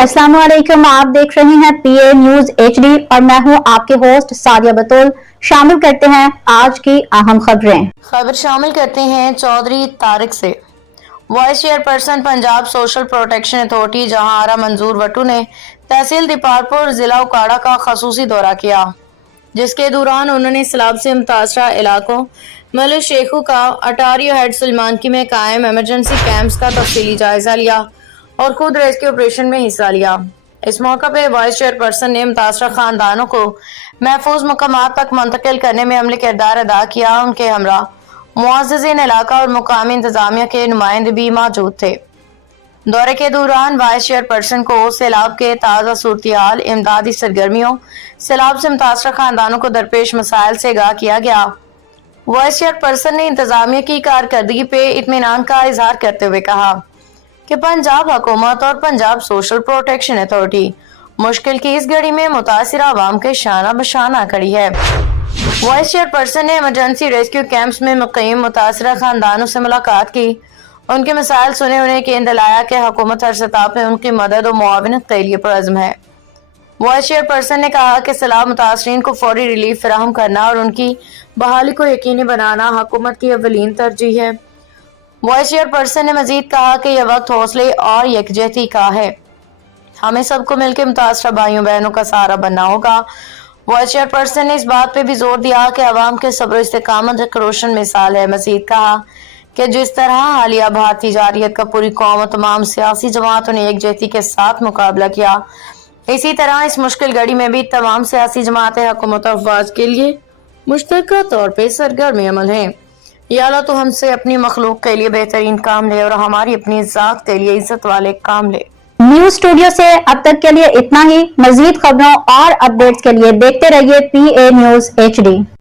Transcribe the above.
अस्सलाम वालेकुम। आप देख रहे हैं पीए न्यूज एचडी और मैं हूं आपके होस्ट सादिया बतूल। शामिल करते हैं आज की अहम खबर शामिल करते हैं चौधरी तारिक से। Vice chairperson Punjab social protection authority जहां आरा मंजूर वटू ने तहसील दीपारपुर जिला उकाड़ा का खसूसी दौरा किया, जिसके दौरान उन्होंने सैलाब से मुतासरा इलाकों मलिक शेखू का अटारियो हेड सलमानकी में कायम एमरजेंसी कैंप्स का तफसीली जायजा लिया और खुद रेस्क्यू ऑपरेशन में हिस्सा लिया। इस मौका पे वाइस चेयरपर्सन ने मुतासरा खानदानों को महफूज मकामात तक मुंतकिल करने में अमली किरदार अदा किया। उनके हमरा मुआज़्ज़िज़ीन इलाका और मुकामी इंतजामिया के नुमाइंदे भी मौजूद थे। दौरे के दौरान वाइस चेयरपर्सन को सैलाब के ताज़ा सूरत-ए-हाल, इमदादी सरगर्मियों, सैलाब से मुतासरा खानदानों को दरपेश मसाइल से आगाह किया गया। वाइस चेयरपर्सन ने इंतजामिया की कारकर्दगी पे इत्मीनान का इजहार करते हुए कहा कि पंजाब हुकूमत और पंजाब सोशल प्रोटेक्शन अथॉरिटी मुश्किल की इस घड़ी में मुतासिर आवाम के शाना बशाना खड़ी है। वाइस चेयरपर्सन ने इमरजेंसी रेस्क्यू कैंप्स में मुक़ीम मुतासिरा खानदानों से मुलाकात की, उनके मसाइल सुने, उन्हें यकीन दिलाया कि हुकूमत हर सतह पे उनकी मदद और मुआवनत के लिए पुरअज़्म है। वाइस चेयरपर्सन ने कहा कि सैलाब मुतासरीन को फौरी रिलीफ फराहम करना और उनकी बहाली को यकीनी बनाना हुकूमत की अव्वलीन तरजीह है। वाइस चेयरपर्सन ने मजीद कहा कि यह वक्त हौसले और यकजहती का है, हमें सबको मिलकर मुतासरा भाइयों बहनों का सहारा बनना होगा। वाइस चेयरपर्सन ने इस बात पे भी जोर दिया कि अवाम के सब्र इस्तेकामत एक रोशन मिसाल है। मजीद कहा कि जिस तरह हालिया भारतीय जारियत का पूरी कौम और तमाम सियासी जमातों ने एकजहती के साथ मुकाबला किया, इसी तरह इस मुश्किल घड़ी में भी तमाम सियासी जमातें हुकूमत और अफवाज के लिए मुश्तरका तौर पर सरगर्म अमल हैं। या अल्लाह तो हमसे अपनी मखलूक के लिए बेहतरीन काम ले और हमारी अपनी ज़ात के लिए इज्जत वाले काम ले। न्यूज स्टूडियो से अब तक के लिए इतना ही। मजीद खबरों और अपडेट्स के लिए देखते रहिए पीए न्यूज एचडी।